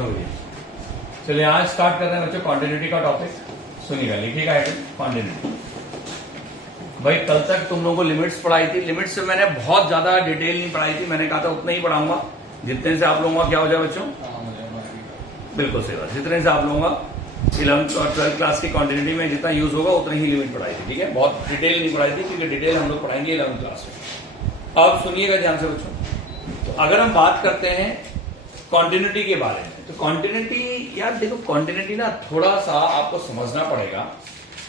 दूसरा वीडियो। चलिए आज स्टार्ट कर रहे हैं बच्चों कॉन्टिन्यूटी का टॉपिक। सुनिएगा, लिखिएगा कॉन्टिन्यूटी। भाई कल तक तुम लोगों को लिमिट्स पढ़ाई थी। लिमिट्स से मैंने बहुत ज्यादा डिटेल नहीं पढ़ाई थी, मैंने कहा था उतना ही पढ़ाऊंगा जितने से आप लोगों का क्या हो जाए बच्चों। बिल्कुल सही बात, जितने से आप लोगों का 11th और 12th क्लास की कॉन्टिन्यूटी में जितना यूज होगा उतनी ही लिमिट पढ़ाई थी। ठीक है, बहुत डिटेल नहीं पढ़ाई थी क्योंकि डिटेल हम लोग पढ़ाएंगे 11th क्लास में। अब सुनिएगा ध्यान से बच्चों। तो अगर हम बात करते हैं कॉन्टिन्यूटी के बारे में, तो कॉन्टिन्यूटी यार देखो, कॉन्टिन्यूटी ना थोड़ा सा आपको समझना पड़ेगा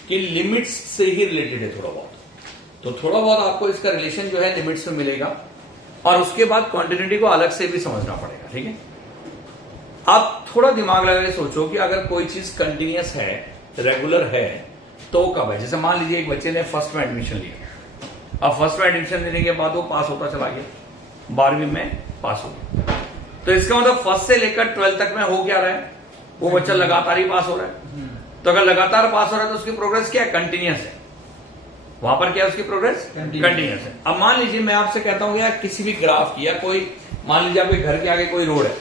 कि लिमिट्स से ही रिलेटेड है थोड़ा बहुत। तो थोड़ा बहुत आपको इसका रिलेशन जो है लिमिट्स में मिलेगा और उसके बाद कॉन्टिन्यूटी को अलग से भी समझना पड़ेगा। ठीक है, आप थोड़ा दिमाग लगा के सोचो कि अगर कोई चीज कंटिन्यूअस है, रेगुलर है, तो कब है। जैसे मान लीजिए एक बच्चे ने फर्स्ट में एडमिशन लिया, अब फर्स्ट में एडमिशन लेने के बाद वो पास होता चला गया, 12वीं में पास हो गया, तो इसका मतलब फर्स्ट से लेकर 12th तक में हो क्या रहा है, वो बच्चा लगातार ही पास हो रहा है। तो अगर लगातार पास हो रहा है तो उसकी प्रोग्रेस क्या है, कंटिन्यूअस है। वहां पर क्या है उसकी प्रोग्रेस, कंटिन्यूअस है। अब मान लीजिए मैं आपसे कहता हूं यार किसी भी ग्राफ की, या कोई मान लीजिए आपके घर के आगे कोई रोड है,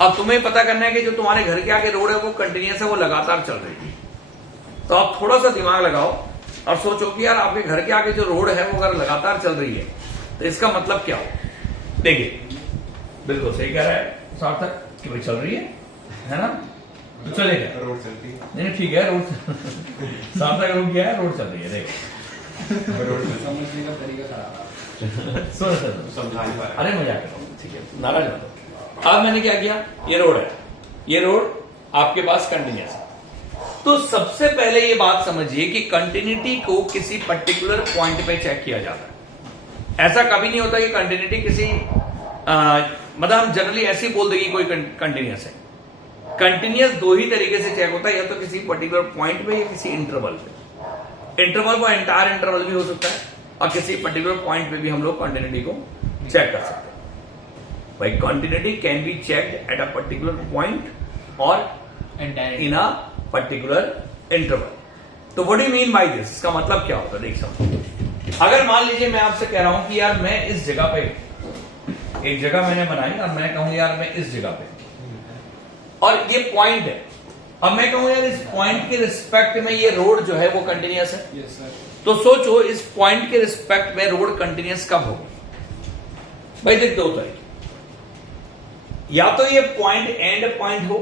अब तुम्हें पता करना है कि जो तुम्हारे घर के आगे रोड है वो कंटिन्यूअस है, वो लगातार चल रही है। तो आप थोड़ा सा दिमाग लगाओ और सोचो कि यार आपके घर के आगे जो रोड है वो अगर लगातार चल रही है तो इसका मतलब क्या हो। देखिए बिल्कुल सही कह रहा है सार्थक कि भाई चल रही है ना, तो चलेगा, रोड चलती है। नहीं ठीक है, रोड सार्थक रुक गया है, रोड चल रही है। देखो रोड समझने का तरीका खराब है। सुन समझा नहीं पा रहा। अरे मजाक कर रहा हूं, ठीक है, नाराज मत हो। अब मैंने क्या किया, ये रोड है, ये रोड आपके पास कंटिन्यूअस है। तो सबसे पहले ये बात समझिए कि कंटिन्यूटी को किसी पर्टिकुलर पॉइंट पे चेक किया जाता है। ऐसा कभी नहीं होता कि कंटिन्यूटी किसी मतलब हम जनरली ऐसे ही बोल देंगे कोई कंटिन्यूअस है। कंटिन्यूअस दो ही तरीके से चेक होता है, या तो किसी पर्टिकुलर पॉइंट पे या किसी इंटरवल पे। इंटरवल वो एंटायर इंटरवल भी हो सकता है और किसी पर्टिकुलर पॉइंट पे भी हम लोग कंटिन्यूटी को चेक कर सकते हैं। भाई continuity can be checked eight a particular point और इन अ पर्टिकुलर इंटरवल। तो what do you mean by this, इसका मतलब क्या होता है, देख समझो। अगर मान लीजिए मैं आपसे कह रहा हूं कि यार मैं इस जगह पे, एक जगह मैंने बनाई और मैं कहूं यार मैं इस जगह पे, और ये पॉइंट है, अब मैं कहूं यार इस पॉइंट के रिस्पेक्ट में ये रोड जो है वो कंटिन्यूअस है। Yes sir. तो सोचो इस पॉइंट के रिस्पेक्ट में रोड कंटिन्यूअस कब होगा। भाई देख दो तरीके, या तो ये पॉइंट एंड पॉइंट हो,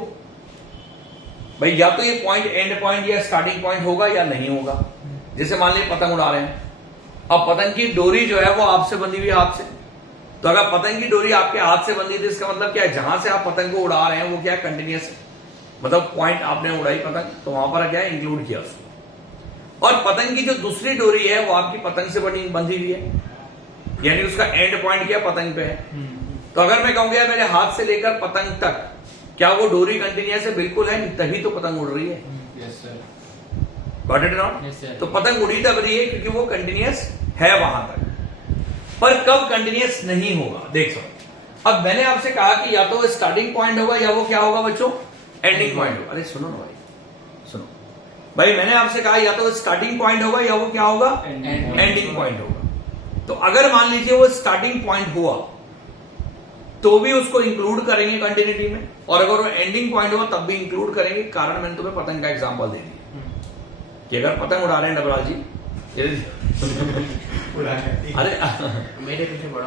भाई या तो ये पॉइंट एंड पॉइंट या स्टार्टिंग पॉइंट होगा या नहीं होगा। जैसे मान लीजिए पतंग उड़ा रहे हैं, अब पतंग की डोरी जो है वो आपसे बंधी हुई हाथ से, तो अगर पतंग की डोरी आपके हाथ से बंधी थी इसका मतलब क्या है, जहां से आप पतंग को उड़ा रहे हैं वो क्या है, कंटिन्यूअस है। मतलब पॉइंट आपने उड़ाई पतंग तो वहां पर क्या है, इंक्लूड किया उसको। और पतंग की जो दूसरी डोरी है वो आपकी पतंग से बंधी हुई है, यानी उसका एंड पॉइंट क्या पतंग पे है। तो अगर मैं कहूंगा मेरे हाथ से लेकर पतंग तक क्या वो डोरी कंटिन्यूअस है, बिल्कुल है, तभी तो पतंग उड़ रही है। Yes sir. Got it not. Yes, sir. तो पतंग उड़ी तब रही है क्योंकि वो कंटिन्यूअस है वहां तक। पर कब कंटिन्यूअस नहीं होगा, देख सकते। अब मैंने आपसे कहा कि या तो स्टार्टिंग पॉइंट होगा या वो क्या होगा बच्चों, एंडिंग पॉइंट होगा। अरे सुनो ना भाई, सुनो भाई, मैंने आपसे कहा या तो स्टार्टिंग पॉइंट होगा या वो क्या होगा, एंडिंग पॉइंट होगा। तो अगर मान लीजिए वो स्टार्टिंग पॉइंट हुआ तो भी उसको इंक्लूड करेंगे कंटिन्यूटी में, और अगर वो एंडिंग पॉइंट हुआ तब भी इंक्लूड करेंगे। कारण मैंने तुम्हें पतंग का एग्जांपल दे दिया कि अगर पतंग उड़ा रहे हैं डबराल जी, अरे मेरे पीछे बड़ा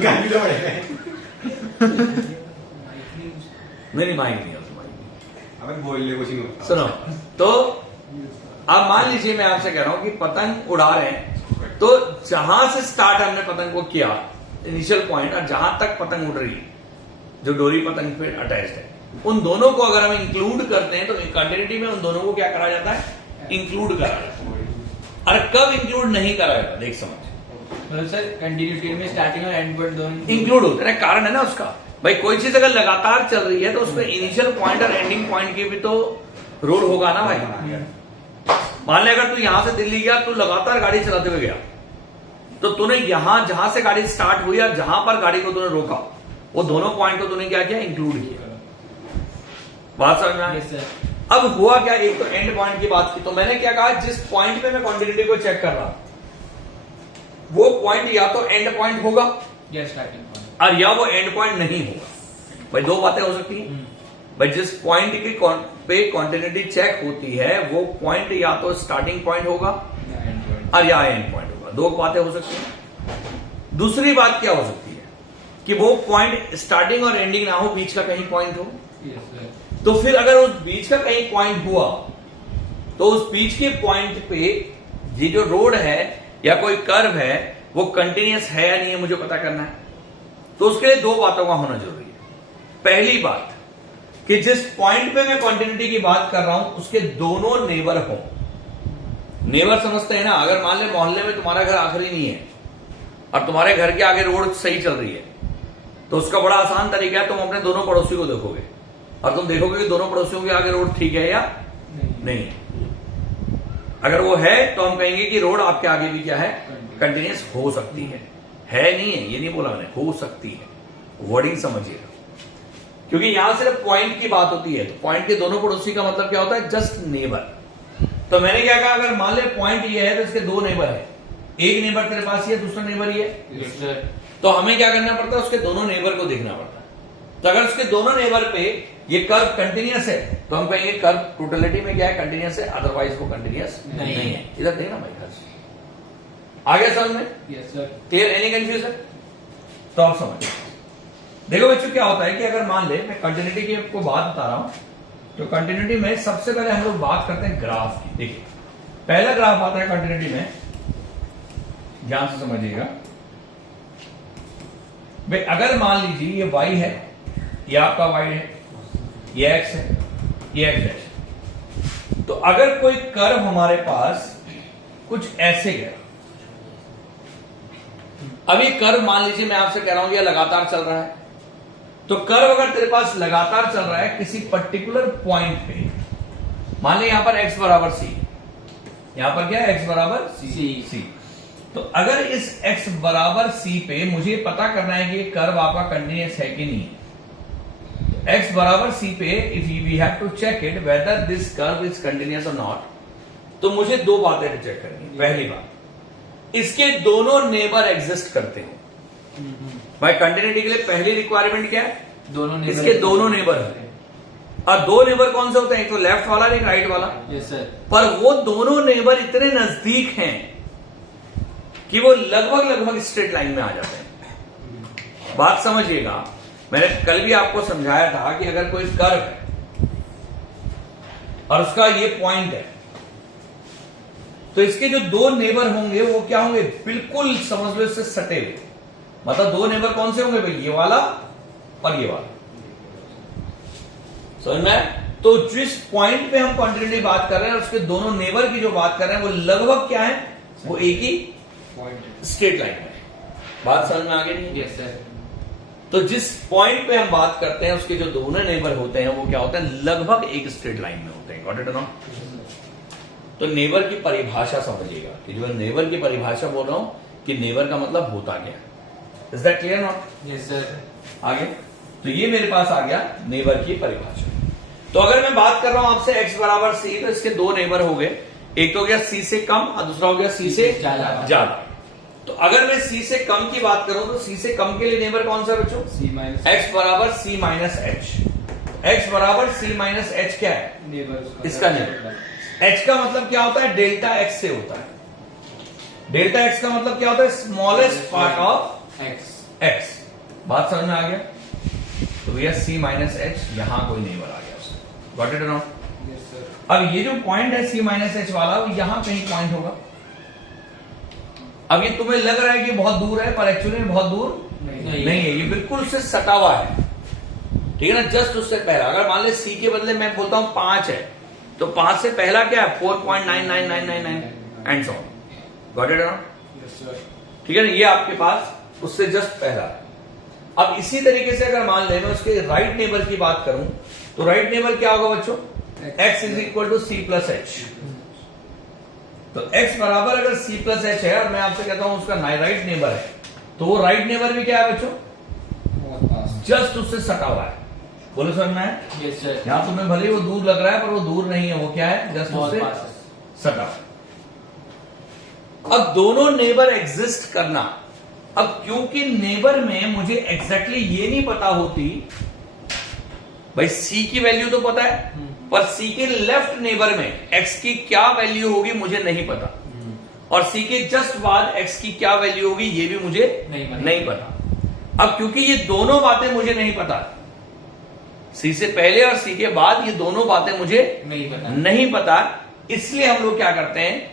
गाली तो पड़ेगा। मेरी माइक नहीं है, अबे बोल ले कुछ नहीं होता। सुनो। तो अब मान लीजिए मैं आपसे कह रहा हूं कि पतंग उड़ा रहे हैं, तो जहां से स्टार्ट हमने पतंग को किया इनिशियल पॉइंट, और जहां तक पतंग उड़ रही है जो डोरी पतंग पे अटैच्ड है, उन दोनों को अगर हम इंक्लूड करते हैं तो कंटिन्यूटी में उन दोनों को क्या करा जाता है, इंक्लूड करा जाता है। अरे कब इंक्लूड नहीं करा जाता, देख समझ। मतलब सर कंटिन्यूटी में स्टार्टिंग और एंड पॉइंट दोनों इंक्लूड होते हैं, कारण है ना उसका। भाई कोई चीज अगर लगातार चल रही है तो उसमें इनिशियल पॉइंट और एंडिंग पॉइंट की भी तो रोल होगा ना भाई। मान ले अगर तू यहां से दिल्ली गया, तू लगातार गाड़ी चलाते हुए गया, तो तूने यहां जहां से गाड़ी स्टार्ट हुई और जहां पर गाड़ी को तूने रोका, वो दोनों पॉइंट को तूने क्या किया, इंक्लूड किया। बात समझ में आई? Yes sir. अब हुआ क्या, एक तो एंड पॉइंट की बात की, तो मैंने क्या कहा, जिस पॉइंट पे मैं कंटिन्यूटी को चेक कर रहा वो पॉइंट या तो एंड पॉइंट होगा या स्टार्टिंग पॉइंट और या वो एंड पॉइंट नहीं होगा। भाई दो बातें हो सकती हैं भाई, जिस पॉइंट के पे कॉन्टिन्यूटी चेक होती है वो पॉइंट या तो स्टार्टिंग पॉइंट होगा और या एंड पॉइंट होगा। दो बातें हो सकती हैं। दूसरी बात क्या हो सकती है कि वो पॉइंट स्टार्टिंग और एंडिंग ना हो, बीच का कहीं पॉइंट हो। तो फिर अगर उस बीच का कहीं पॉइंट हुआ तो उस बीच के पॉइंट पे ये जो रोड है या कोई कर्व है वो कंटिन्यूअस है या नहीं है मुझे पता करना है। तो उसके लिए दो बातों का होना जरूरी है। पहली बात कि जिस पॉइंट पे मैं कंटिन्यूटी की बात कर रहा हूं उसके दोनों नेबर हो। नेबर समझते हैं ना, अगर मान ले मोहल्ले में तुम्हारा घर आखिरी नहीं है और तुम्हारे घर के आगे रोड सही चल रही है तो उसका बड़ा आसान तरीका है, तुम अपने दोनों पड़ोसी को देखोगे और तुम देखोगे कि दोनों पड़ोसियों के आगे रोड ठीक है या नहीं है। अगर वो है तो हम कहेंगे कि रोड आपके आगे भी क्या है, कंटिन्यूअस हो सकती है नहीं है ये नहीं बोला मैंने, हो सकती है। वर्डिंग समझिएगा, क्योंकि यहां सिर्फ पॉइंट की बात होती है। तो पॉइंट के दोनों पड़ोसी का मतलब क्या होता है, जस्ट नेबर। तो मैंने क्या कहा, अगर मान ले पॉइंट ये है तो इसके दो नेबर है, एक नेबर तेरे पास ही है, दूसरा नेबर ही है। तो हमें क्या करना पड़ता है, उसके दोनों नेबर को देखना पड़ता है। तो अगर उसके दोनों नेबर पे ये कर्व कंटिन्यूअस है तो हम कहेंगे कर्व टोटलिटी में क्या है, कंटिन्यूअस है, अदरवाइज वो कंटिन्यूअस नहीं है। इधर देखना भाई, आगे समझ में? Yes sir. Clear? Any confusion? तो आप समझ देखो बच्चों, क्या होता है कि अगर मान ले मैं कंटिन्यूटी की आपको बात बता रहा हूं तो कंटिन्यूटी में सबसे पहले हम लोग बात करते हैं ग्राफ की। देखिए पहला ग्राफ आता है कंटिन्यूटी में, ध्यान से समझिएगा भाई। अगर मान लीजिए ये y है, ये आपका y है, ये x है, ये x है। तो अगर कोई कर्व हमारे पास कुछ ऐसे गया, अब ये कर्व मान लीजिए मैं आपसे कह रहा हूं ये लगातार चल रहा है, तो कर्व अगर तेरे पास लगातार चल रहा है किसी पर्टिकुलर पॉइंट पे, मान ले यहां पर x बराबर c, यहां पर क्या है x बराबर c। तो अगर इस x बराबर c पे मुझे पता करना है कि ये कर्व आपका कंटिन्यूअस है कि नहीं है। x बराबर c पे if we have to check it whether this curve is continuous और नॉट, तो मुझे दो बातें चेक करनी है। पहली बात, इसके दोनों नेबर एग्जिस्ट करते हो। भाई कंटिन्यूटी के लिए पहली रिक्वायरमेंट क्या है, दोनों नेबर, इसके दोनों नेबर है। और दो नेबर कौन से होते हैं, एक तो लेफ्ट वाला एक राइट वाला। Yes sir. पर वो दोनों नेबर इतने नजदीक हैं कि वो लगभग स्ट्रेट लाइन में आ जाते हैं। बात समझिएगा, मैंने कल भी आपको समझाया था कि अगर कोई कर्व है और उसका ये पॉइंट है तो इसके जो दो नेबर होंगे वो क्या होंगे, बिल्कुल समझ लो इससे सटे हुए। मतलब दो नेबर कौन से होंगे भाई, ये वाला और ये वाला। समझ में? तो जिस पॉइंट पे हम कंटिन्यूटी बात कर रहे हैं उसके दोनों नेबर की जो बात कर रहे हैं वो लगभग क्या है, वो एक ही स्ट्रेट लाइन में। बात समझ में आ गई नहीं? Yes sir. तो जिस पॉइंट पे हम बात करते हैं उसके जो दोनों नेबर होते हैं वो क्या होते हैं, लगभग एक स्ट्रेट लाइन में होते हैं। गॉट इट और नॉट? तो नेबर की परिभाषा समझिएगा कि जो नेबर की परिभाषा बोल रहा हूं कि नेबर का मतलब होता क्या है। Is that clear not? Yes sir. आगे तो ये मेरे पास आ गया नेबर की परिभाषा। तो अगर मैं बात कर रहा हूं आपसे x बराबर c, तो इसके दो नेबर हो गए, एक तो हो गया c से कम और दूसरा हो गया c से ज्यादा। तो अगर मैं c से कम की बात करूं तो c से कम के लिए नेबर कौन सा बच्चों, x बराबर c माइनस h। x बराबर c माइनस h क्या है, नेबर, इसका नेबर। h का मतलब क्या होता है, डेल्टा x से होता है। डेल्टा x का मतलब क्या होता है, स्मॉलेस्ट पार्ट ऑफ x। बात समझ में आ गया? तो भैया c माइनस h, यहां कोई नेबर आ गया उसका। गॉट इट और नॉट? Yes sir. अब ये जो पॉइंट है c माइनस h वाला, वो यहां कहीं पॉइंट होगा। अब ये तुम्हें लग रहा है कि बहुत दूर है, पर एक्चुअली में बहुत दूर नहीं है, ये बिल्कुल उससे सटा हुआ है। ठीक है ना, जस्ट उससे पहला। अगर मान ले c के बदले मैं बोलता हूं 5 है, तो 5 से पहला क्या है, 4.99999 and so on. Got it और नॉट? Yes sir. ठीक है ना, ये आपके पास उससे जस्ट पहला है। अब इसी तरीके से अगर मान ले मैं उसके राइट नेबर की बात करूं तो राइट नेबर क्या होगा बच्चों, x is equal to c plus H. तो x बराबर अगर c प्लस एच है और मैं आपसे कहता हूं उसका राइट नेबर है, तो वो राइट नेबर भी क्या है बच्चों, जस्ट उससे सटा हुआ है। बोलो समझ में है? Yes sir. यहां तुम्हें भले ही वो दूर लग रहा है पर वो दूर नहीं है, वो क्या है, जस्ट उससे सटा हुआ है। अब दोनों नेबर एग्जिस्ट करना, अब क्योंकि नेबर में मुझे एग्जैक्टली ये नहीं पता होती भाई सी की वैल्यू तो पता है, पर सी के लेफ्ट नेबर में एक्स की क्या वैल्यू होगी मुझे नहीं पता, और सी के जस्ट बाद एक्स की क्या वैल्यू होगी ये भी मुझे नहीं पता। अब क्योंकि ये दोनों बातें मुझे नहीं पता, सी से पहले और सी के बाद ये दोनों बातें मुझे नहीं पता, इसलिए हम लोग क्या करते हैं,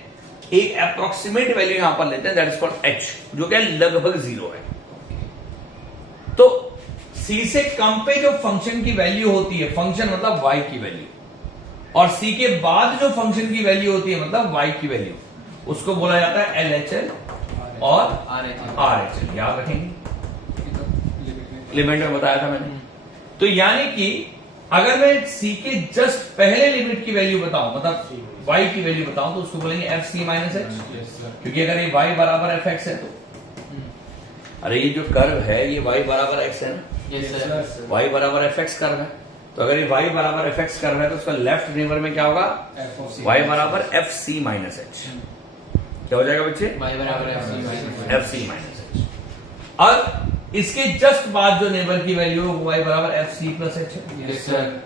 एक अप्रोक्सीमेट वैल्यू यहां पर लेते हैं, दैट इज कॉल्ड एच, जो क्या लगभग 0 है। तो सी से कम पे जो फंक्शन की वैल्यू होती है, फंक्शन मतलब y की वैल्यू, और सी के बाद जो फंक्शन की वैल्यू होती है मतलब y की वैल्यू, उसको बोला जाता है LHL और RHL। याद रखेंगे, लिमिट में बताया था मैंने। तो यानी कि अगर मैं सी के जस्ट पहले लिमिट की वैल्यू बताऊं, मतलब y की वैल्यू बताऊं, तो उसको बोलेंगे FC माइनस एच, क्योंकि अगर ये y बराबर fx है तो, अरे ये जो कर्व है ये y बराबर x है ना, y बराबर fx कर्व है, तो अगर ये y बराबर fx कर्व है तो उसका लेफ्ट नेबर में क्या होगा, y बराबर fc माइनस एच। क्या हो जाएगा बच्चे, y बराबर fc माइनस एच। अब इसके जस्ट बाद जो नेबर की वैल्यू है वो y बराबर fc प्लस एच है। Yes sir.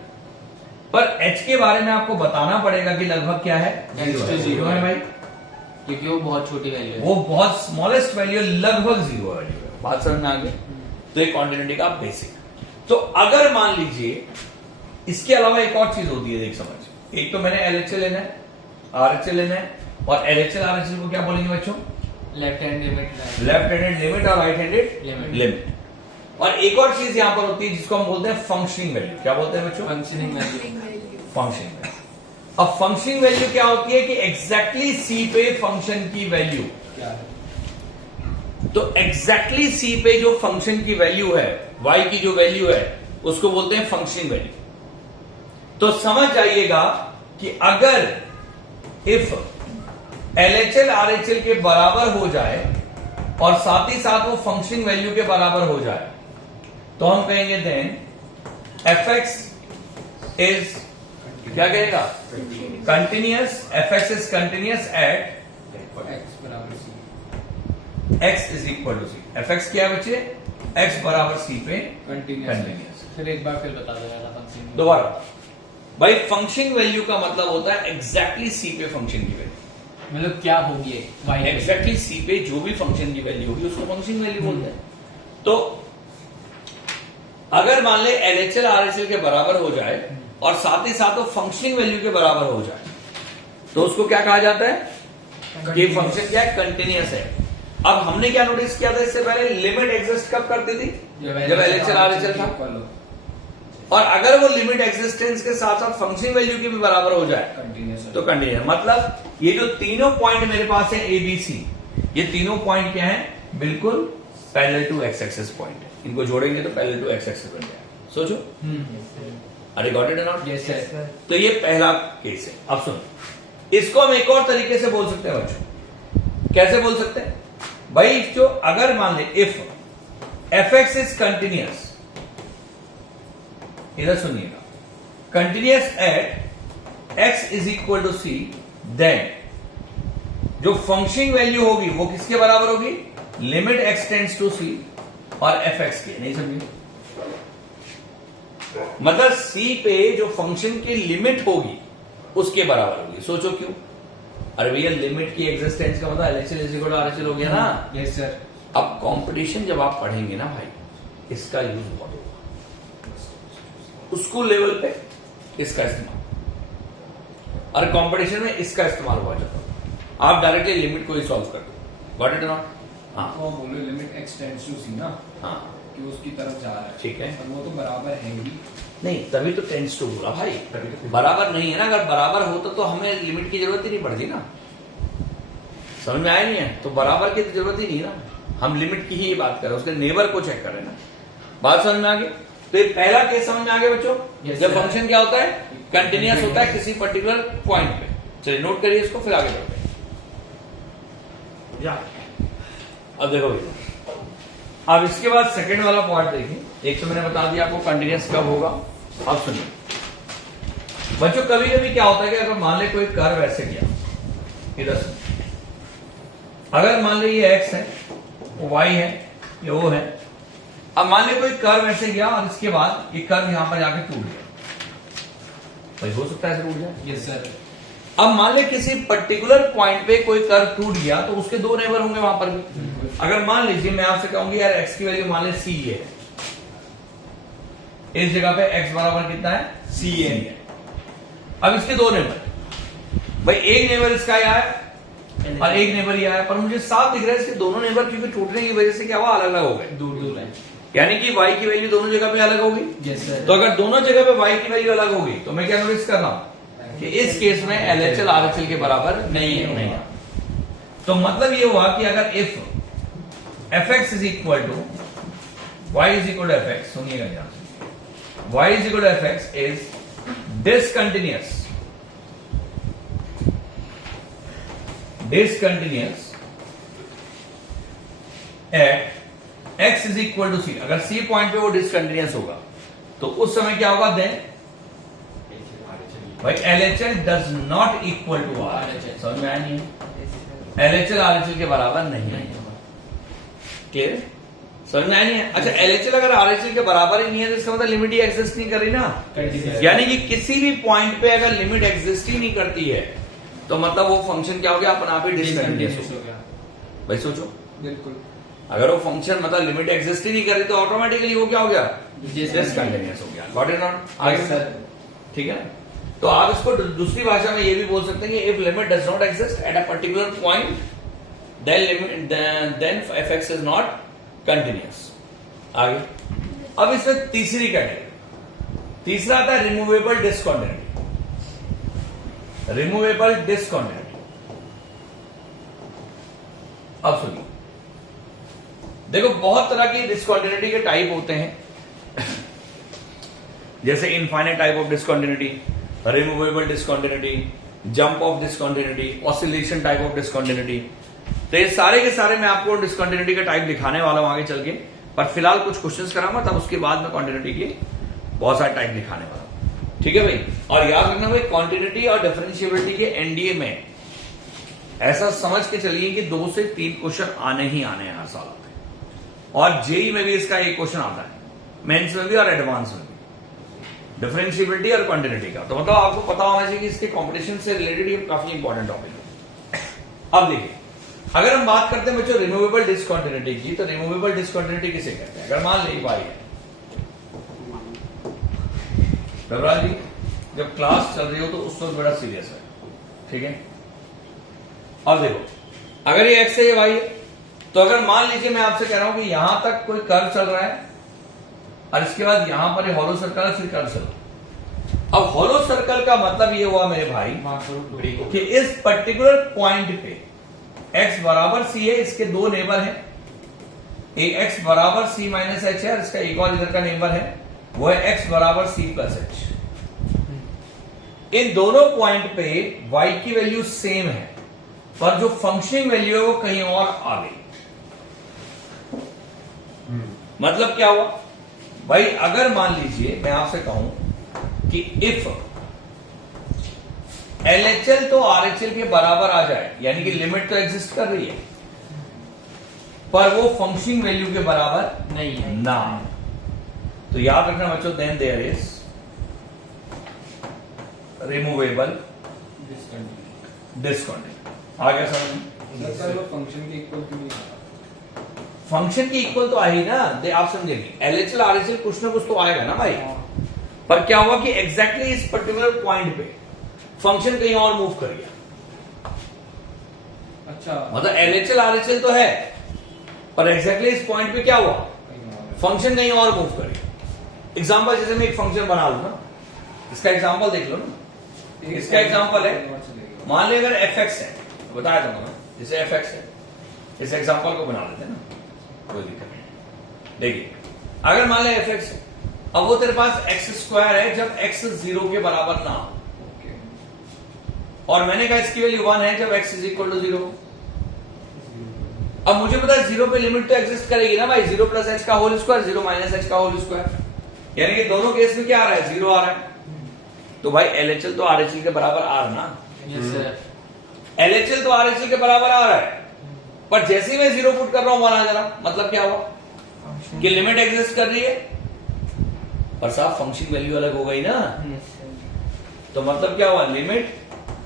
पर h के बारे में आपको बताना पड़ेगा कि लगभग क्या है, जीरो है भाई, क्योंकि वो बहुत छोटी वैल्यू है, वो बहुत स्मॉलेस्ट वैल्यू, लगभग 0 वैल्यू है। बात समझ में आ गई। तो एक कॉन्टिन्यूटी का बेसिक। तो अगर मान लीजिए इसके अलावा एक और चीज होती है, देख समझ, एक तो मैंने LHL लेना है, RHL लेना है, और LHL RHL को क्या बोलेंगे बच्चों, लेफ्ट हैंड लिमिट और राइट हैंडेड लिमिट। और एक और चीज यहां पर होती है जिसको हम बोलते हैं फंक्शनिंग वैल्यू। क्या बोलते हैं बच्चों, फंक्शनिंग वैल्यू। Functioning value. अब फंक्शनिंग वैल्यू क्या होती है कि एग्जैक्टली सी पे फंक्शन की वैल्यू क्या है, तो एग्जैक्टली सी पे जो फंक्शन की वैल्यू है, y की जो वैल्यू है, उसको बोलते हैं फंक्शनिंग वैल्यू। तो समझ जाइएगा कि अगर इफ LHL RHL के बराबर हो जाए और साथ ही साथ वो फंक्शनिंग वैल्यू के बराबर हो जाए, तो हम कहेंगे देन fx इज क्या कहेगा, continuous, fx is continuous at x is equal to C. fx क्या है बच्चे, x बराबर c पे कंटिन्यूअस। फिर एक बार फिर बता दो यार फंक्शन दोबारा भाई, फंक्शन वैल्यू का मतलब होता है एग्जैक्टली सी पे फंक्शन की वैल्यू, मतलब क्या होगी एग्जैक्टली सी पे जो भी फंक्शन की वैल्यू होगी उसको फंक्शन वैल्यू बोलते हैं। तो अगर मान ले LHL RHL के बराबर हो जाए और साथ ही साथ वो फंक्शनिंग वैल्यू के बराबर हो जाए, तो उसको क्या कहा जाता है कि फंक्शन क्या है, कंटिन्यूअस है। अब हमने क्या नोटिस किया था इससे पहले, लिमिट एग्जिस्ट कब करती थी, जब LHL RHL था, और अगर वो लिमिट एग्जिस्टेंस के साथ साथ फंक्शनिंग वैल्यू की भी बराबर हो जाए तो कंटिन्यूअस। मतलब ये जो तीनों पॉइंट मेरे पास है ABC, ये तीनों पॉइंट क्या है, बिल्कुल parallel to x axis point है, इनको जोड़ेंगे तो पैरेलल टू x एक्सिस बन जाएगा। सोचो, अरे got it not. Yes sir. तो ये पहला केस है। अब सुनो, इसको हम एक और तरीके से बोल सकते हैं बच्चों। कैसे बोल सकते हैं भाई, जो अगर मान ले इफ fx इज कंटिन्यूअस, इधर सुनिएगा, continuous at x is equal to C, then जो फंक्शनिंग वैल्यू होगी वो किसके बराबर होगी, limit x tends to C और fx के। नहीं समझे, मतलब c पे जो फंक्शन की लिमिट होगी उसके बराबर होगी। सोचो क्यों, अरे भैया लिमिट की एग्जिस्टेंस का मतलब LHL is equal to RHL हो गया ना। Yes sir. अब कंपटीशन जब आप पढ़ेंगे ना भाई, इसका यूज बहुत होगा, स्कूल लेवल पे इसका इस्तेमाल, और कंपटीशन में इसका इस्तेमाल हुआ जाता है। आप डायरेक्टली लिमिट को ही सॉल्व कर दो, गॉट इट नॉट। हाँ वो बोलो लिमिट x टेंड्स टू सी ना, हाँ कि उसकी तरफ जा रहा है, ठीक है, और वो तो बराबर है ही नहीं, तभी तो टेंस टू बोला भाई, बराबर नहीं है ना। अगर बराबर होता तो हमें लिमिट की जरूरत ही नहीं पड़ती ना, समझ में आया नहीं है, तो बराबर की जरूरत ही नहीं ना, हम लिमिट की ही बात कर रहे हैं, उसके नेबर को चेक कर रहे हैं ना। बात समझ में आ गई। तो ये पहला केस समझ में आ गया बच्चों, जब फंक्शन क्या होता है, कंटिन्यूअस होता है किसी पर्टिकुलर पॉइंट पे। चलिए नोट करिए इसको, फिर आगे बढ़ते हैं। अब देखो भैया, अब इसके बाद सेकंड वाला पार्ट देखिए। एक तो मैंने बता दिया आपको कंटिन्यूअस कब होगा। अब सुनिए बच्चों, कभी कभी क्या होता है कि अगर मान ले कोई कर्व ऐसे गया, इधर से, अगर मान ले ये x है, y है, ये o है। अब मान ले कोई कर्व ऐसे गया और इसके बाद ये कर्व यहां पर जाके टूट गया, भाई हो सकता है ऐसे टूट जाए। Yes sir. अब मान ले किसी पर्टिकुलर पॉइंट पे कोई कर्व टूट गया तो उसके दो नेबर होंगे वहां पर भी। अगर मान लीजिए मैं आपसे कहूंगी यार एक्स की वैल्यू मान ले सी है, इस जगह पे एक्स बराबर कितना है, सी है। अब इसके दो नेबर, भाई एक नेबर इसका आया है और एक नेबर ये आया, पर मुझे साफ दिख रहा है इसके दोनों नेबर क्योंकि टूटने की वजह से क्या हुआ, अलग अलग हो गए, दूर दूर है। यानी कि y की वैल्यू दोनों जगह पे अलग होगी। Yes sir. तो अगर दोनों जगह पे y की वैल्यू अलग होगी तो मैं क्या नोटिस कर रहा हूं कि इस केस में LHL RHL के बराबर नहीं है। तो मतलब ये हुआ कि अगर if fx is equal to y is equal to fx, सुनिएगा ध्यान से, y is equal to fx is discontinuous at x is equal to c. अगर सी पॉइंट पे वो डिसकंटिन्यूअस होगा तो उस समय क्या होगा, देन भाई LHL does not equal to RHL। समझ में आया नहीं, LHL RHL के बराबर नहीं है। क्लियर, समझ में आया नहीं है। अच्छा LHL अगर RHL के बराबर ही नहीं है तो इसका मतलब लिमिट ही एग्जिस्ट नहीं कर रही ना, यानी कि किसी भी पॉइंट पे अगर लिमिट एग्जिस्ट ही नहीं करती है तो मतलब वो फंक्शन क्या हो गया, अपने आप ही डिसकंटिन्यूअस हो गया। भाई सोचो, बिल्कुल। अगर वो फंक्शन मतलब लिमिट एग्जिस्ट ही नहीं कर रही तो ऑटोमेटिकली वो क्या हो गया, डिसकंटिन्यूअस हो गया। गॉट इट नॉट, आगे सर, ठीक है ना। तो आप इसको दूसरी भाषा में ये भी बोल सकते हैं कि if limit does not exist at a particular point then fx is not continuous. आगे अब इसमें तीसरी कैटेगरी, तीसरा आता है रिमूवेबल डिसकंटिन्यूटी। रिमूवेबल डिसकंटिन्यूटी, अब सुनिए, देखो बहुत तरह की डिसकंटिन्यूटी के टाइप होते हैं, जैसे infinite type of discontinuity, removable discontinuity, jump of discontinuity, oscillation type of discontinuity. तो ये सारे के सारे मैं आपको डिसकंटिन्यूटी का टाइप दिखाने वाला हूं आगे चल के, पर फिलहाल कुछ क्वेश्चंस कराऊंगा तब उसके बाद में कॉन्टिन्यूटी के बहुत सारे टाइप दिखाने वाला हूं, ठीक है भाई। और याद रखना भाई, कॉन्टिन्यूटी और डिफरेंशिएबिलिटी के एनडीए में ऐसा समझ के चलिए कि 2 से 3 क्वेश्चन आने ही आने हैं हर साल, और जेई में भी इसका एक क्वेश्चन आता है, मेंस में भी और एडवांस में भी, डिफरेंशिएबिलिटी और कॉन्टिन्यूटी का। तो मतलब आपको पता होना चाहिए कि इसके कॉम्पिटिशन से रिलेटेड ये काफी इंपॉर्टेंट टॉपिक है। अब देखिए, अगर हम बात करते हैं बच्चों रिमूवेबल डिसकंटिन्यूटी की, तो रिमूवेबल डिसकंटिन्यूटी किसे कहते हैं। अगर मान ली भाई है रविराज जी, जब क्लास चल रही हो तो उस वक्त बड़ा सीरियस है, ठीक है। अब देखो, अगर ये एक्स है ये वाई है, तो अगर मान लीजिए मैं आपसे कह रहा हूं कि यहां तक कोई कर्व चल रहा है और इसके बाद यहां पर हॉलो सर्कल है, फिर कर्व चल। अब हॉलो सर्कल का मतलब ये हुआ मेरे भाई कि इस पर्टिकुलर पॉइंट पे x बराबर c है, इसके दो नेबर हैं, एक x बराबर c माइनस h है और इसका एक और इधर का नेबर है वो है x बराबर c प्लस h। इन दोनों पॉइंट पे y की वैल्यू सेम है, पर जो फंक्शनिंग वैल्यू है वो कहीं और आ गई। मतलब क्या हुआ भाई, अगर मान लीजिए मैं आपसे कहूं कि इफ LHL तो RHL के बराबर आ जाए, यानी कि लिमिट तो एग्जिस्ट कर रही है पर वो फंक्शनिंग वैल्यू के बराबर नहीं है ना, तो याद रखना बच्चों, then there is removable discontinuity. आ गया समझ? सर वो फंक्शन के इक्वल क्यों नहीं आता? फंक्शन की इक्वल तो आएगी ना, आप समझेंगे LHL RHL कुछ ना कुछ तो आएगा ना भाई। पर क्या हुआ कि एग्जैक्टली इस पर्टिकुलर पॉइंट पे फंक्शन कहीं और मूव कर गया। अच्छा, मतलब LHL RHL तो है पर एग्जैक्टली इस पॉइंट पे क्या हुआ, फंक्शन कहीं और मूव कर गया। एग्जांपल जैसे मैं एक फंक्शन बना लू ना, इसका एग्जांपल देख लो ना, इसका एग्जांपल है, मान लीजिए अगर fx है, बताया था मैं, जैसे fx है, इस एग्जांपल को बना लेते हैं ना, कोई दिक्कत नहीं। देखिए अगर मान लिया fx है, अब वो तेरे पास x स्क्वायर है जब x 0 के बराबर ना हो, और मैंने कहा इसकी वैल्यू 1 है जब x इज इक्वल टू 0। अब मुझे पता है 0 पे लिमिट तो एग्जिस्ट करेगी ना भाई, 0 प्लस h का होल स्क्वायर, 0 माइनस h का होल स्क्वायर, यानी कि दोनों केस में क्या आ रहा है, 0 आ रहा है। तो भाई LHL तो RHL के बराबर आ रहा ना, यस सर, LHL तो RHL के बराबर आ रहा है, पर जैसे ही मैं 0 पुट कर रहा हूं 1 आ जा रहा, मतलब क्या हुआ कि लिमिट एग्जिस्ट कर रही है पर साफ फंक्शन वैल्यू अलग हो गई ना। तो मतलब क्या हुआ, limit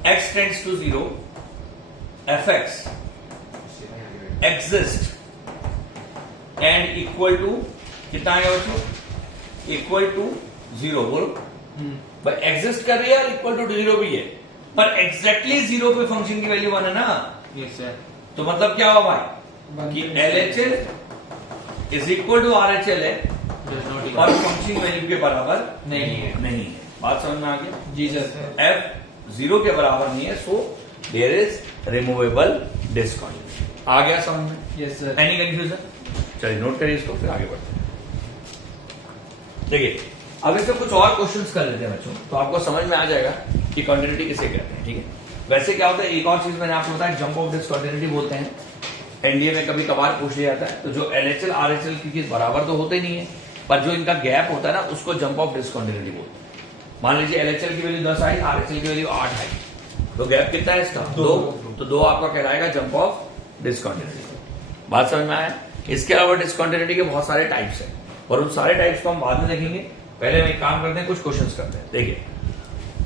x tends to 0 fx exist and equal to कितना आएगा बच्चों, इक्वल टू 0। बोलो भाई, एग्जिस्ट कर रही है और इक्वल टू 0 भी है, पर एग्जैक्टली 0 पे फंक्शन की वैल्यू 1 है ना। Yes sir. तो मतलब क्या हुआ भाई कि LHL is equal to RHL है डज नॉट और फंक्शन वैल्यू के बराबर नहीं है। नहीं है। बात समझ में आ गई? जी सर। F 0 के बराबर नहीं है, so there is removable discontinuity. आ गया समझ में? Yes sir. Any confusion? चलिए नोट करिए इसको, फिर आगे बढ़ते हैं। देखिए अब इससे कुछ और क्वेश्चंस कर लेते हैं बच्चों, तो आपको समझ में आ जाएगा कि कॉन्टिन्यूटी किसे कहते हैं। ठीक है, वैसे क्या होता है, एक और चीज मैंने आपको बताया, जंप ऑफ डिस्कॉन्टिन्यूटी बोलते हैं। एनडीए में कभी कभार पूछ लिया जाता है, तो जो LHL RHL की चीज बराबर तो होते नहीं है, पर जो इनका गैप होता है ना, उसको जंप ऑफ डिस्कॉन्टिन्यूटी बोलते हैं। मान लीजिए LHL की वैल्यू 10 आई, RHL की वैल्यू 8 आई, तो गैप कितना है इसका, 2। तो 2 आपका कहलाएगा जंप ऑफ डिस्कॉन्टिन्यूटी। बात समझ में आया? इसके अलावा डिस्कॉन्टिन्यूटी के बहुत सारे टाइप्स हैं, और उन सारे टाइप्स को हम बाद में देखेंगे। पहले हम एक काम करते हैं, कुछ क्वेश्चंस करते हैं। देखिए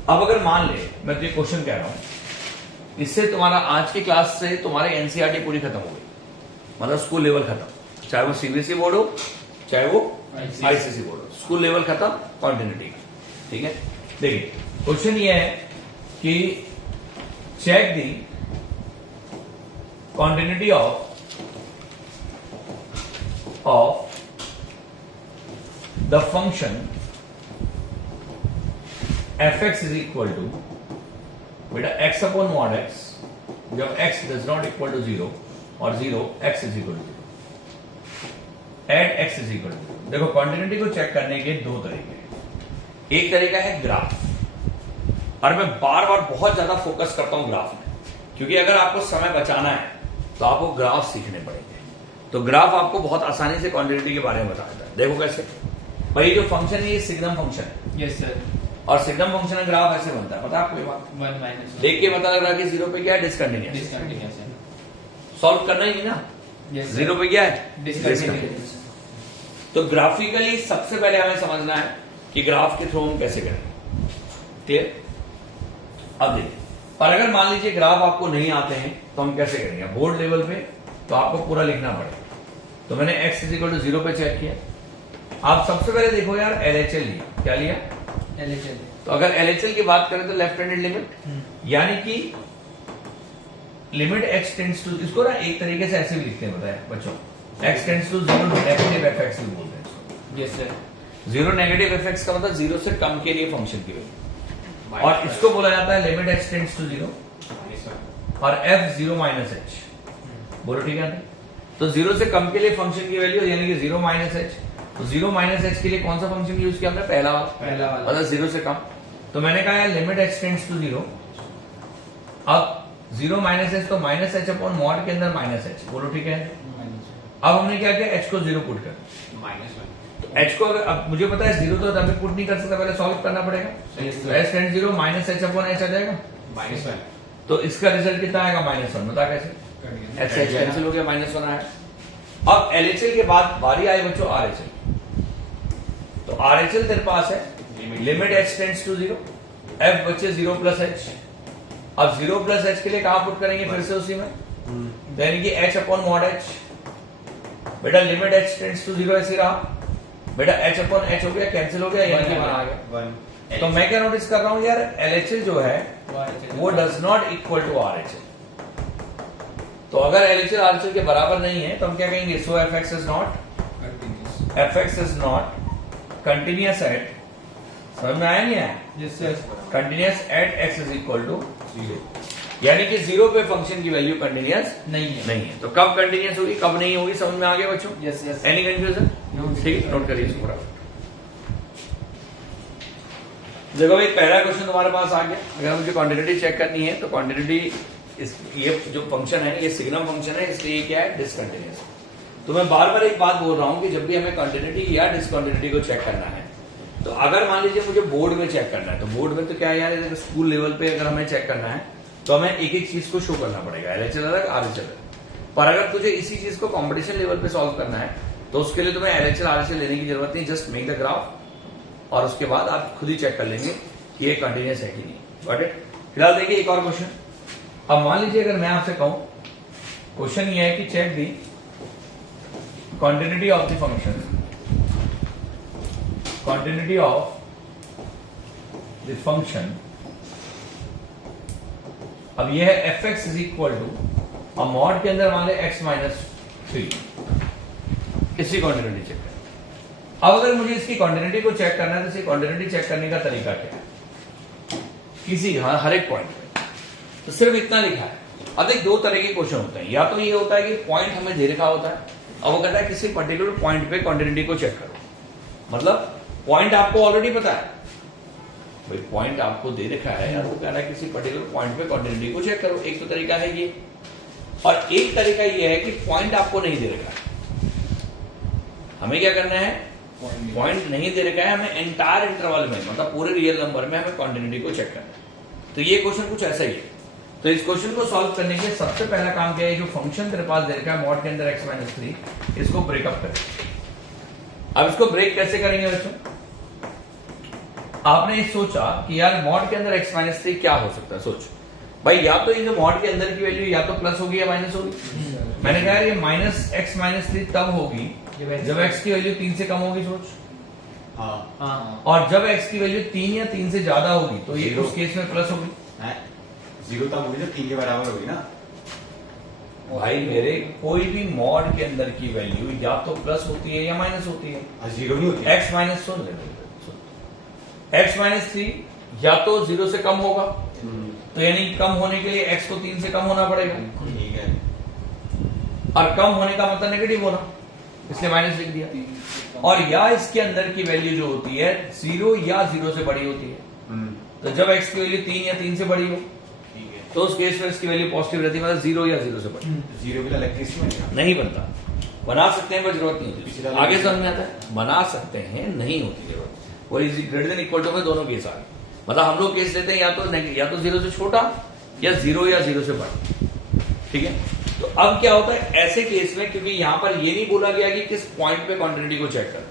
अब अगर मान ले मैं तो ये क्वेश्चन कह रहा हूं, इससे तुम्हारा आज की क्लास से तुम्हारी एनसीईआरटी पूरी खत्म हो गई, मतलब स्कूल लेवल खत्म, चाहे वो सीबीएसई बोर्ड हो चाहे वो आईसीएसई बोर्ड हो, स्कूल लेवल खत्म कॉन्टिन्यूटी का। ठीक है, देखिए क्वेश्चन ये है कि check the continuity of the function fx is equal to बेटा x upon mod x, जब x does not equal to 0 और 0 x is equal to 0 at x is equal to 0। देखो कॉन्टिन्यूटी को चेक करने के दो तरीके हैं। एक तरीका है ग्राफ, और मैं बार बार बहुत ज्यादा फोकस करता हूं ग्राफ में, क्योंकि अगर आपको समय बचाना है तो आपको ग्राफ सीखने पड़ेंगे। तो ग्राफ आपको बहुत आसानी से क्वांटिटी के बारे में बता देता है। देखो कैसे, भाई जो फंक्शन है ये सिग्नम फंक्शन है। Yes sir. और सिग्नम फंक्शन का ग्राफ ऐसे बनता है, पता है आपको ये बात? 1 माइनस देख के पता लग रहा है कि 0 पे क्या है, डिसकंटिन्यूअस। डिसकंटिन्यूअस है। सॉल्व करना ही है ना। यस 0 पे क्या है, डिसकंटिन्यूअस। तो ग्राफिकली सबसे पहले हमें समझना है कि ग्राफ के थ्रू हम कैसे करें। क्लियर? अब देखिए, और अगर मान लीजिए ग्राफ आपको नहीं आते हैं तो हम कैसे करेंगे, बोर्ड लेवल पे तो आपको पूरा लिखना पड़ेगा। तो मैंने x इज इक्वल टू 0 पे चेक किया। आप सबसे पहले देखो यार, LHL लिया, क्या लिया, LHL। तो अगर LHL की बात करें तो लेफ्ट हैंडेड लिमिट, यानी कि लिमिट x टेंड्स टू, इसको ना एक तरीके से ऐसे भी लिखते हैं, बताया बच्चों, x tends to 0 negative fx भी बोलते हैं इसको। Yes sir. 0 नेगेटिव fx का मतलब 0 से कम के लिए फंक्शन की वैल्यू, और इसको बोला जाता है लिमिट x टेंड्स टू 0 और f 0 माइनस h। बोलो ठीक है? तो 0 से कम के लिए फंक्शन की वैल्यू यानी कि 0 माइनस एच। तो 0 माइनस एच के लिए कौन सा फंक्शन यूज किया हमने, पहला वाला, मतलब 0 से कम। तो मैंने कहा है लिमिट x टेंड्स टू 0। अब 0 माइनस एच, तो माइनस एच अपॉन मॉड के अंदर माइनस एच। बोलो ठीक है? अब हमने क्या किया, h को 0 पुट कर, तो h को अगर, अब मुझे पता है 0 तो अभी पुट नहीं कर सकता, पहले सॉल्व करना पड़ेगा। तो h tends 0 minus H upon h आ जाएगा -1। तो इसका रिजल्ट कितना आएगा, -1। बता कैसे, एच कैंसिल हो गया, -1 आया। अब LHL के बाद बारी आई बच्चों RHL। तो RHL तेरे पास है limit x tends to 0, f बचे 0 प्लस h। अब 0 प्लस h के लिए कहां पुट करेंगे, फिर से उसी में, यानी कि h अपॉन मॉड h। बेटा लिमिट x टेंड्स टू 0 ऐसे रहा, बेटा h अपॉन h हो गया, कैंसिल हो गया, यानी कि 1 आ गया। तो मैं क्या नोटिस कर रहा हूं यार, LHL जो है वो does not equal to RHL। तो अगर LHL RHL के बराबर नहीं है तो हम क्या कहेंगे, so fx is not continuous at, समझ में आया नहीं आया? Yes sir. Continuous at x is equal to 0, यानी कि 0 पे फंक्शन की वैल्यू कंटिन्यूअस नहीं है। तो कब कंटिन्यूअस होगी कब नहीं होगी, समझ में आ गया बच्चों? Yes yes. Any confusion? ठीक है, नोट करिए इसको पूरा। देखो भाई पहला क्वेश्चन तुम्हारे पास आ गया। अगर मुझे क्वांटिटी चेक करनी है तो क्वांटिटी ये जो फंक्शन है ये सिग्नम फंक्शन है, इसलिए क्या है, डिसकंटिन्यूअस। तो मैं बार बार एक बात बोल रहा हूं कि जब भी हमें क्वांटिटी या डिसकंटिन्यूटी को चेक करना है, तो अगर मान लीजिए मुझे बोर्ड में चेक करना है, तो बोर्ड में तो क्या है यार, स्कूल लेवल पे अगर हमें चेक करना है तो हमें एक एक चीज को शो करना पड़ेगा, LHL अलग RHL अलग। पर अगर तुझे इसी चीज को कॉम्पिटिशन लेवल पे सॉल्व करना है तो उसके लिए तुम्हें LHL RHL लेने की जरूरत नहीं, जस्ट मेक द ग्राफ और उसके बाद आप खुद ही चेक कर लेंगे ये कंटिन्यूस है कि नहीं। Got it. फिलहाल देखिए एक और क्वेश्चन। अब मान लीजिए अगर मैं आपसे कहूं, क्वेश्चन ये है कि check the continuity of the function, continuity of the function। अब ये है fx इज इक्वल टू, अब मॉड के अंदर मान ले x माइनस 3, इसकी कॉन्टिन्यूटी चेक करें। अब अगर मुझे इसकी कॉन्टिन्यूटी को चेक करना है तो इसकी कॉन्टिन्यूटी चेक करने का तरीका क्या है, किसी हर एक पॉइंट पे तो सिर्फ इतना लिखा है। अब देख दो तरह के क्वेश्चन होते हैं, या तो ये होता है कि पॉइंट हमें दे रखा होता है, अब वो कहता है किसी पर्टिकुलर पॉइंट पे कॉन्टिन्यूटी को चेक करो, मतलब पॉइंट आपको ऑलरेडी पता है, भाई पॉइंट आपको दे रखा है और वो कह रहा है किसी पर्टिकुलर पॉइंट पे कॉन्टिन्यूटी को चेक करो। एक तो तरीका है ये, और एक तरीका ये है कि पॉइंट आपको नहीं दे रखा है, हमें क्या करना है, पॉइंट नहीं दे रखा है, हमें एंटायर इंटरवल में मतलब पूरे रियल नंबर में हमें कॉन्टिन्यूटी को चेक करना है। तो ये क्वेश्चन कुछ ऐसा ही है। तो इस क्वेश्चन को सॉल्व करने के लिए सबसे पहला काम क्या है, जो फंक्शन तेरे पास दे रखा है मॉड के अंदर x माइनस 3, इसको ब्रेकअप करें। अब इसको ब्रेक कैसे करेंगे बच्चों, आपने सोचा कि यार मॉड के अंदर x माइनस 3 क्या हो सकता है, सोच भाई, या तो ये जो मॉड के अंदर की वैल्यू या तो प्लस होगी या माइनस होगी। मैंने कहा ये माइनस x माइनस 3 तब होगी जब x की वैल्यू 3 से कम होगी, सोच। हाँ। और जब x की वैल्यू 3 या 3 से ज्यादा होगी तो ये उस केस में प्लस होगी। 0 तब होगी जब 3 के बराबर होगी ना भाई मेरे कोई भी मॉड के अंदर की वैल्यू या तो प्लस होती है या माइनस होती है। 0 नहीं होती। x माइनस सुन ले, x माइनस 3 या तो 0 से कम होगा, तो यानी कम होने के लिए x को 3 से कम होना पड़ेगा, ठीक है, और कम होने का मतलब नेगेटिव होना, इसलिए माइनस लिख दिया। और या इसके अंदर की वैल्यू जो होती है 0 या 0 से बड़ी होती है, तो जब x की वैल्यू 3 या 3 से बड़ी हो तो उस केस में इसकी वैल्यू पॉजिटिव रहती है, मतलब 0 या 0 से बड़ी। 0 के लिए अलग केस में नहीं बनता, बना सकते हैं पर जरूरत नहीं होती, आगे समझ में आता है, बना सकते हैं नहीं होती जरूरत। और ग्रेटर देन इक्वल टू में दोनों केस आ गए, मतलब हम लोग केस लेते हैं या तो 0 से छोटा या 0 या 0 से बड़ा, ठीक है। तो अब क्या होता है ऐसे केस में, क्योंकि यहां पर ये नहीं बोला गया कि किस पॉइंट पे कॉन्टिन्यूटी को चेक करें,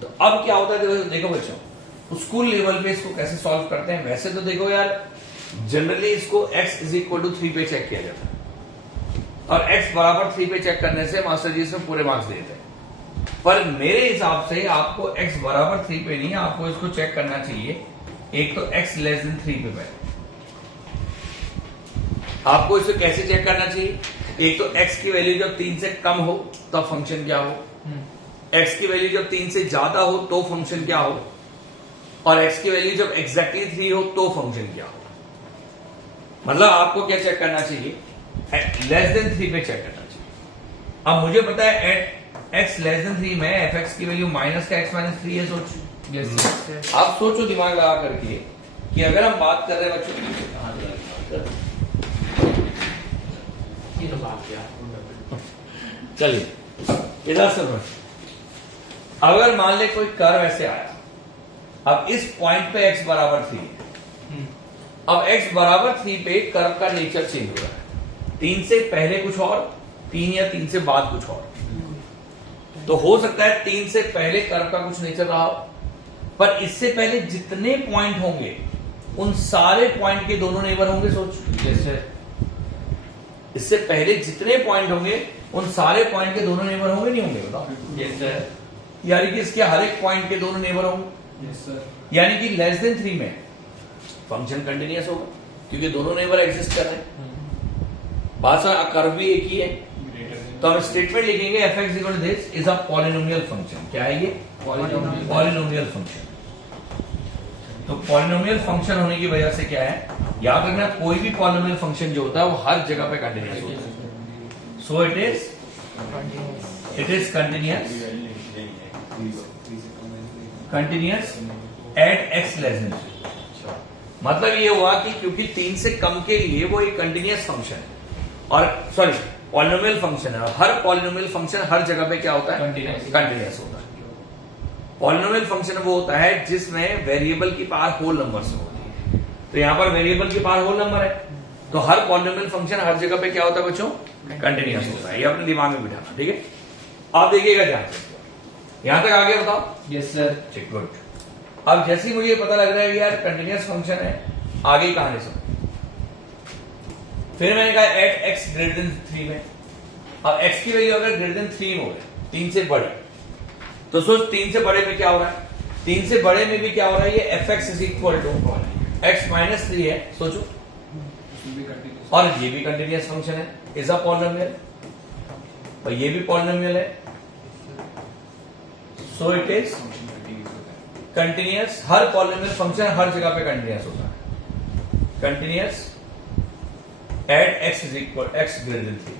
तो अब क्या होता है देखो बच्चों, स्कूल लेवल पे इसको कैसे सॉल्व करते हैं। वैसे तो देखो यार जनरली इसको x इज इक्वल टू 3 पे चेक किया जाता है, और x बराबर 3 पे चेक करने से मास्टर जी इसमें पूरे मार्क्स देते हैं। पर मेरे हिसाब से आपको x बराबर 3 पे नहीं, आपको इसको चेक करना चाहिए एक तो x लेस देन 3 पे पहले। आपको इसको कैसे चेक करना चाहिए, एक तो x की वैल्यू जब 3 से कम हो तब फंक्शन क्या हो, x की वैल्यू जब 3 से ज्यादा हो तो फंक्शन क्या हो, और x की वैल्यू जब एग्जैक्टली 3 हो तो फंक्शन क्या हो। मतलब आपको क्या चेक करना चाहिए, लेस देन 3 पे चेक करना चाहिए। अब मुझे पता है एट x लेस देन 3 में fx की वैल्यू माइनस का x माइनस 3 है, सोच। आप सोचो दिमाग लगा करके कि अगर हम बात कर रहे हैं बच्चों, ये तो बात किया, चलिए इधर सुनो, अगर मान ले कोई कर्व ऐसे आया, अब इस पॉइंट पे x बराबर 3 है, अब x बराबर 3 पे कर्व का नेचर चेंज हो रहा है, 3 से पहले कुछ और, 3 या 3 से बाद कुछ और। तो हो सकता है 3 से पहले कर्व का कुछ नेचर रहा हो, पर इससे पहले जितने पॉइंट होंगे उन सारे पॉइंट के दोनों नेबर होंगे, सोच। जैसे इससे पहले जितने पॉइंट होंगे उन सारे पॉइंट के दोनों नेबर होंगे, नहीं होंगे, बताओ। जैसे यानी कि इसके हर एक पॉइंट के दोनों नेबर होंगे, यस सर, यानी कि लेस देन 3 में फंक्शन कंटिन्यूअस होगा क्योंकि दोनों नेबर एग्जिस्ट कर रहे हैं, पास कर्व भी एक ही है। तो हम स्टेटमेंट लिखेंगे fx equal to this is a polynomial function. क्या है ये, पॉलिनोमियल फंक्शन। तो पॉलिनोमियल फंक्शन होने की वजह से क्या है, याद रखना कोई भी पॉलिनोमियल फंक्शन जो होता है वो हर जगह पे कंटिन्यूअस होता है। So it is continuous at x less than 3। मतलब ये हुआ कि क्योंकि 3 से कम के लिए वो एक कंटिन्यूअस फंक्शन है, और सॉरी पॉलिनोमियल फंक्शन है, और हर पॉलिनोमियल फंक्शन हर जगह पे क्या होता है, कंटिन्यूअस होता है। पॉलिनोमियल फंक्शन वो होता है जिसमें वेरिएबल की पावर होल नंबर से होती है, तो यहां पर वेरिएबल की पावर होल नंबर है, तो हर पॉलिनोमियल फंक्शन हर जगह पे क्या होता है बच्चों, कंटिन्यूअस होता है। ये अपने दिमाग में बिठाना, ठीक है। आप देखिएगा ध्यान से, यहां तक आगे बताओ। यस सर, ठीक, गुड। अब जैसे ही मुझे पता लग रहा है कि यार कंटिन्यूअस फंक्शन है, आगे कहानी सुन। फिर मैंने कहा एट एक्स ग्रेटर देन 3 में, अब एक्स की वैल्यू अगर ग्रेटर देन 3 हो गए, 3 से बड़े, तो सोच 3 से बड़े में क्या हो रहा है, 3 से बड़े में भी क्या हो रहा है, ये F x is equal to X minus 3 है, सोचो, उसमें भी कंटिन्यूस और ये भी कंटिन्यूअस फंक्शन है, इज अ पॉलिनोमियल, और ये भी पॉलिनोमियल है, so it is function continuous होता है। कंटिन्यूअस। हर पॉलिनोमियल फंक्शन हर जगह पे कंटिन्यूअस होता है, continuous at x is equal X greater than 3।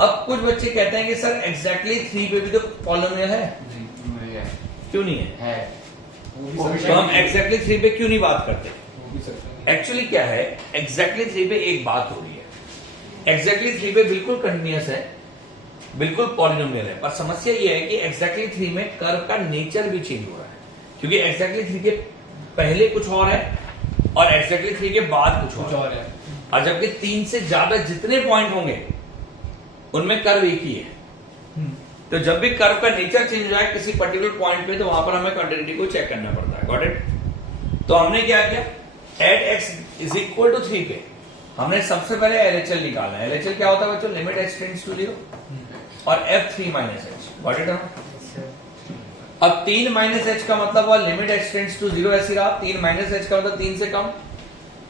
अब कुछ बच्चे कहते हैं कि सर एग्जैक्टली 3 पे भी तो पॉलिनोमियल है, नहीं है, क्यों नहीं है? है। वो भी तो हम एग्जैक्टली 3 पे क्यों नहीं बात करते? हो भी सकता है। एक्चुअली क्या है, एग्जैक्टली 3 पे एक बात हो रही है, एग्जैक्टली 3 पे बिल्कुल कंटिन्यूअस है, बिल्कुल पॉलिनोमियल है, पर समस्या ये है कि एग्जैक्टली 3 में कर्व का नेचर भी चेंज हो रहा है, क्योंकि एग्जैक्टली 3 के पहले कुछ और है और एग्जैक्टली 3 के बाद कुछ कुछ और और है। और जबकि 3 से ज्यादा जितने पॉइंट होंगे उनमें कर्व एक ही है। तो जब भी कर्व का नेचर चेंज हो जाए किसी पर्टिकुलर पॉइंट पे, तो वहां पर हमें कंटिन्यूटी को चेक करना पड़ता है। Got it? तो हमने क्या किया, at x is equal to 3 पे हमने सबसे पहले एलएचएल निकाला। एलएचएल क्या होता है बच्चों, लिमिट एक्स टेंड्स टू 0 और f3 minus H. Got it? अब 3 माइनस एच का मतलब हुआ लिमिट एक्स टेंड्स टू 0 ऐसी रहा, 3 माइनस एच का मतलब 3 से कम।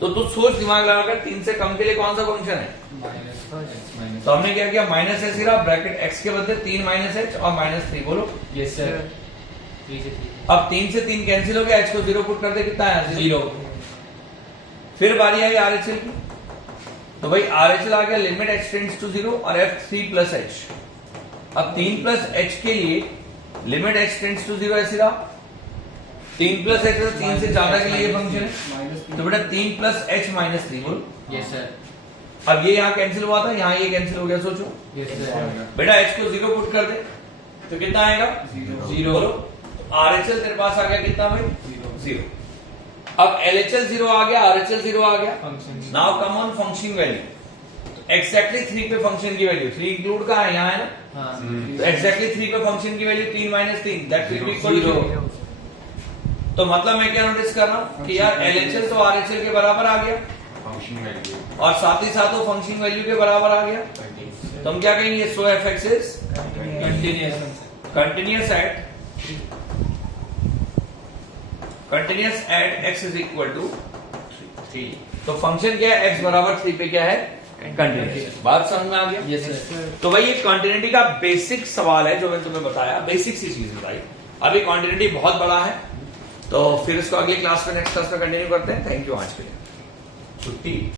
तो तू सोच दिमाग लगाकर 3 से कम के लिए कौन सा फंक्शन है। Minus x minus. तो हमने क्या किया, माइनस एच रहा, ब्रैकेट एक्स के बदले 3 माइनस एच और माइनस 3। बोलो यस सर। 3 से 3। अब 3 से 3 कैंसिल हो गया, एच को 0 पुट कर दे, कितना है 0। फिर बारी आई आरएचएल की, तो भाई आरएचएल आ गया लिमिट एक्स टेंड्स टू 0 और f3 प्लस एच। अब 3 प्लस एच के लिए लिमिट एक्स टेंड्स टू 0 ऐसी रहा, 3 प्लस एच 3 से ज्यादा के लिए फंक्शन है, माइनस तो बेटा 3 प्लस एच माइनस 3। बोलो यस सर। अब ये यहाँ कैंसिल हुआ था, यहाँ ये कैंसिल हो गया, सोचो यस सर। बेटा एच को 0 पुट कर दे तो कितना आएगा 0। बोलो आरएचएल तेरे पास आ गया कितना भाई 0। अब एलएचएल 0 आ गया, आरएचएल 0 आ गया। Function now come on function value, exactly 3 पे फंक्शन की वैल्यू 3 इंक्लूड कहाँ है, यहाँ है ना। हाँ। तो एक्जैक्टली 3 पे फंक्शन की value 3 minus 3 that will be equal to 0। तो मतलब मैं क्या नोटिस कर रहा हूँ कि यार एलएचएल तो आरएचएल के बराबर आ गया फंक्शन वैल्यू और साथ ही साथ वो फंक्शन वैल्यू के बराबर आ गया। तो हम क्या कहेंगे, so f x is continuous continuous at x is equal to 3। तो फंक्शन क्या है, एक्स बराबर 3 पे क्या है, कंटिन्यूअस। बात समझ में आ गया? Yes sir. तो भाई ये कॉन्टिन्यूटी का बेसिक सवाल है जो मैंने तुम्हें बताया, बेसिक सी चीज बताई। अभी कॉन्टिन्यूटी बहुत बड़ा है, तो फिर इसको अगली क्लास में नेक्स्ट क्लास में कंटिन्यू करते हैं। थैंक यू आज के लिए, छुट्टी।